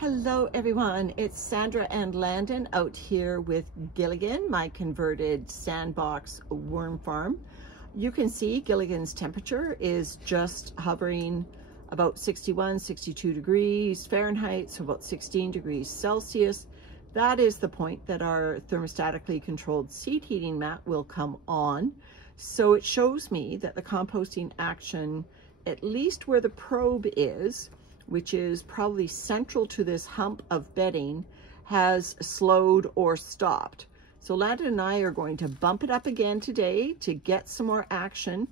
Hello everyone, it's Sandra and Landon out here with Gilligan, my converted sandbox worm farm. You can see Gilligan's temperature is just hovering about 61, 62 degrees Fahrenheit, so about 16 degrees Celsius. That is the point that our thermostatically controlled seed heating mat will come on. So it shows me that the composting action, at least where the probe is, which is probably central to this hump of bedding, has slowed or stopped. So Landon and I are going to bump it up again today to get some more action.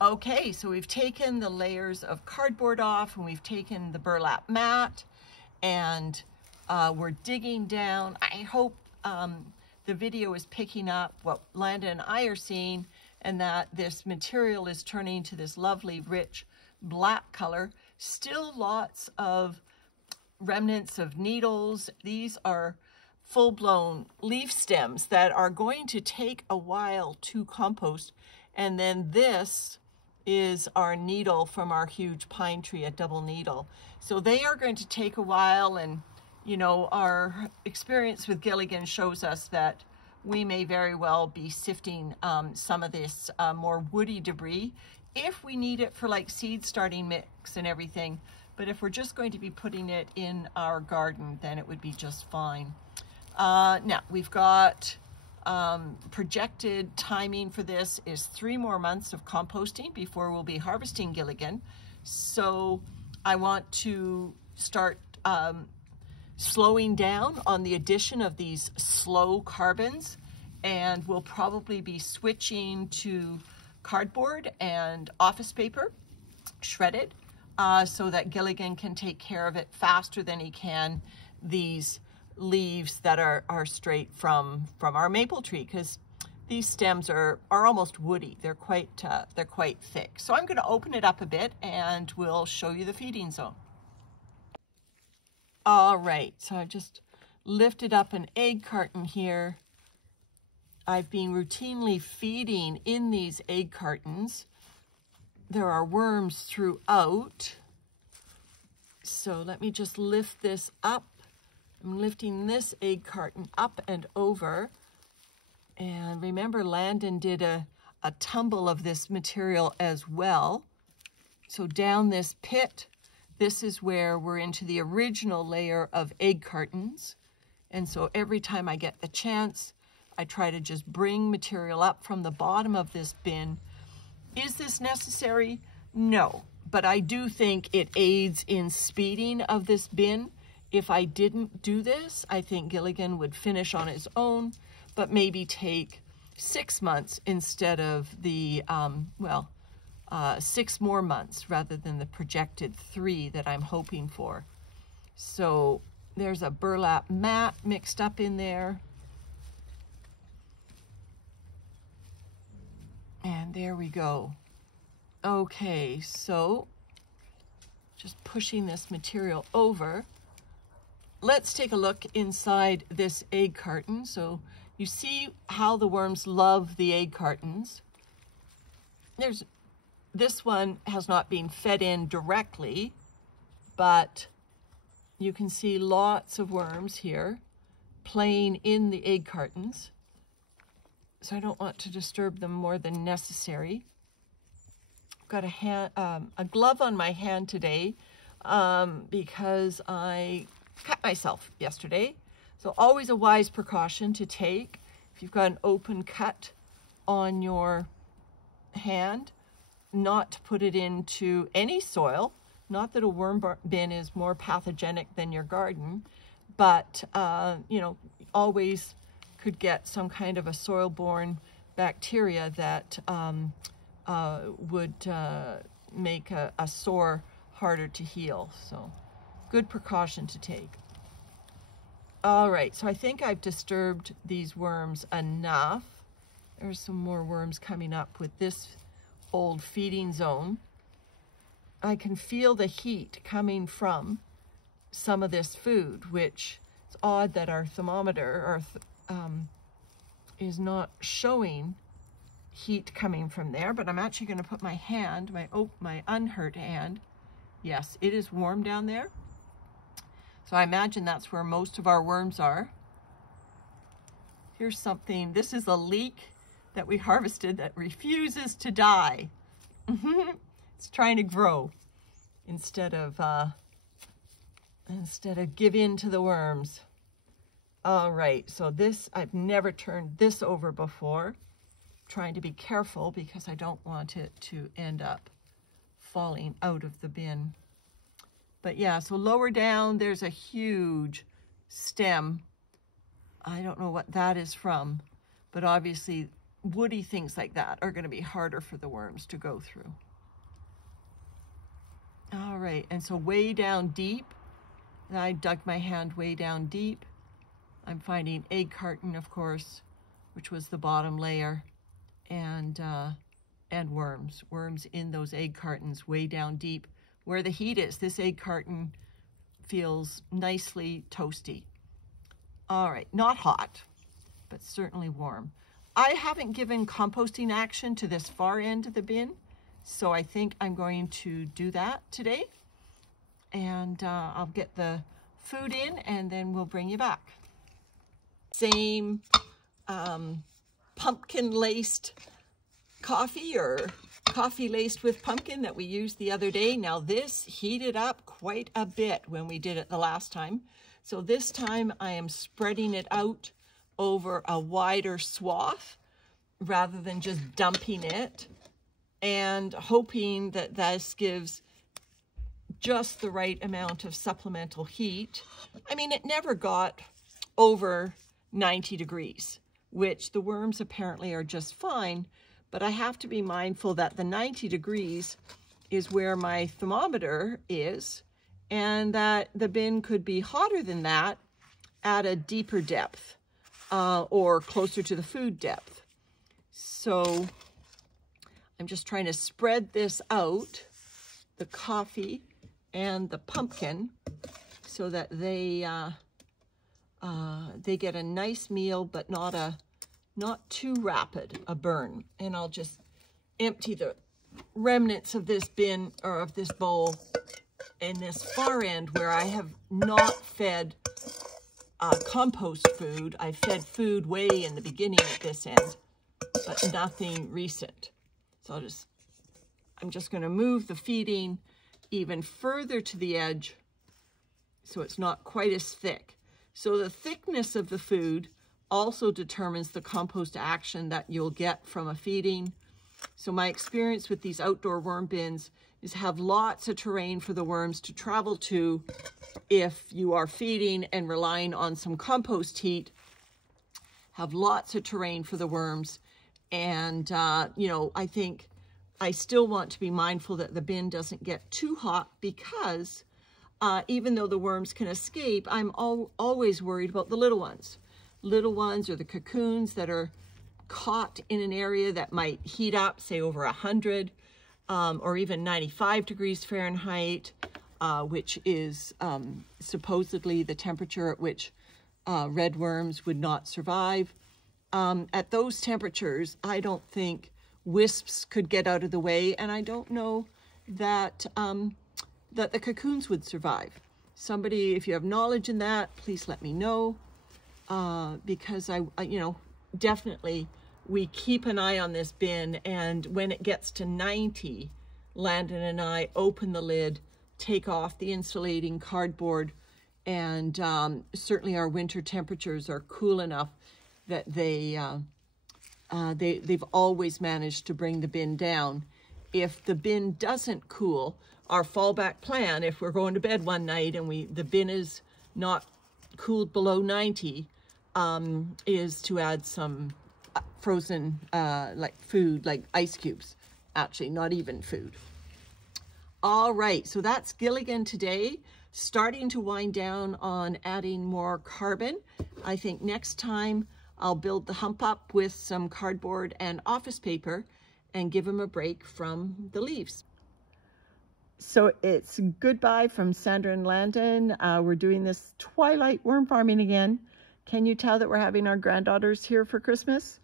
Okay, so we've taken the layers of cardboard off and we've taken the burlap mat and we're digging down. I hope the video is picking up what Landon and I are seeing, and that this material is turning to this lovely rich black color. Still lots of remnants of needles. These are full-blown leaf stems that are going to take a while to compost. And then this is our needle from our huge pine tree, a double needle. So they are going to take a while, and you know, our experience with Gilligan shows us that we may very well be sifting some of this more woody debris if we need it for like seed starting mix and everything. But if we're just going to be putting it in our garden, then it would be just fine. Now we've got projected timing for this is 3 more months of composting before we'll be harvesting Gilligan. So I want to start slowing down on the addition of these slow carbons, and we'll probably be switching to cardboard and office paper, shredded, so that Gilligan can take care of it faster than he can these leaves that are straight from our maple tree, because these stems are almost woody. They're quite thick. So I'm going to open it up a bit and we'll show you the feeding zone. All right, so I've just lifted up an egg carton here. I've been routinely feeding in these egg cartons. There are worms throughout. So let me just lift this up. I'm lifting this egg carton up and over. And remember, Landon did a tumble of this material as well. So down this pit, this is where we're into the original layer of egg cartons. And so every time I get the chance, I try to just bring material up from the bottom of this bin. Is this necessary? No, but I do think it aids in speeding of this bin. If I didn't do this, I think Gilligan would finish on his own, but maybe take 6 months instead of the, 6 more months rather than the projected 3 that I'm hoping for. So there's a burlap mat mixed up in there. And there we go. Okay, so just pushing this material over. Let's take a look inside this egg carton. So you see how the worms love the egg cartons. This one has not been fed in directly, but you can see lots of worms here playing in the egg cartons. So I don't want to disturb them more than necessary. I've got a glove on my hand today because I cut myself yesterday. So always a wise precaution to take. If you've got an open cut on your hand, not to put it into any soil. Not that a worm bin is more pathogenic than your garden, but you know, always could get some kind of a soil-borne bacteria that would make a sore harder to heal. So good precaution to take. All right, so I think I've disturbed these worms enough. There's some more worms coming up with this old feeding zone. I can feel the heat coming from some of this food, which it's odd that our thermometer is not showing heat coming from there, but I'm actually going to put my hand, my unhurt hand. Yes, it is warm down there. So I imagine that's where most of our worms are. Here's something, this is a leek that we harvested that refuses to die. It's trying to grow instead of give in to the worms. All right, so this, I've never turned this over before. Trying to be careful because I don't want it to end up falling out of the bin. But yeah, so lower down, there's a huge stem. I don't know what that is from, but obviously woody things like that are going to be harder for the worms to go through. All right, and so way down deep, and I dug my hand way down deep. I'm finding egg carton, of course, which was the bottom layer, and worms in those egg cartons way down deep where the heat is. This egg carton feels nicely toasty. All right, not hot, but certainly warm. I haven't given composting action to this far end of the bin, so I think I'm going to do that today. And I'll get the food in and then we'll bring you back. Same pumpkin laced coffee, or coffee laced with pumpkin, that we used the other day. Now this heated up quite a bit when we did it the last time. So this time I am spreading it out over a wider swath rather than just dumping it, and hoping that this gives just the right amount of supplemental heat. I mean, it never got over 90 degrees, which the worms apparently are just fine, but I have to be mindful that the 90 degrees is where my thermometer is, and that the bin could be hotter than that at a deeper depth, or closer to the food depth. So I'm just trying to spread this out, the coffee and the pumpkin, so that they get a nice meal, but not too rapid a burn. And I'll just empty the remnants of this bin, or of this bowl, in this far end where I have not fed compost food. I fed food way in the beginning at this end, but nothing recent. So I'm just going to move the feeding even further to the edge so it's not quite as thick. So the thickness of the food also determines the compost action that you'll get from a feeding. So my experience with these outdoor worm bins is have lots of terrain for the worms to travel to if you are feeding and relying on some compost heat. Have lots of terrain for the worms. And, you know, I think I still want to be mindful that the bin doesn't get too hot, because even though the worms can escape, I'm always worried about the little ones. Little ones, or the cocoons that are caught in an area that might heat up, say over 100 or even 95 degrees Fahrenheit, which is supposedly the temperature at which red worms would not survive. At those temperatures, I don't think wisps could get out of the way, and I don't know that that the cocoons would survive. Somebody, if you have knowledge in that, please let me know, because I you know, definitely we keep an eye on this bin, and when it gets to 90, Landon and I open the lid, take off the insulating cardboard, and certainly our winter temperatures are cool enough that they've always managed to bring the bin down. If the bin doesn't cool, our fallback plan, if we're going to bed one night and the bin is not cooled below 90, is to add some frozen like food, like ice cubes, actually, not even food. All right, so that's Gilligan today. Starting to wind down on adding more carbon. I think next time I'll build the hump up with some cardboard and office paper and give him a break from the leaves. So it's goodbye from Sandra and Landon. We're doing this twilight worm farming again. Can you tell that we're having our granddaughters here for Christmas?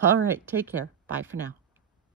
All right, take care. Bye for now.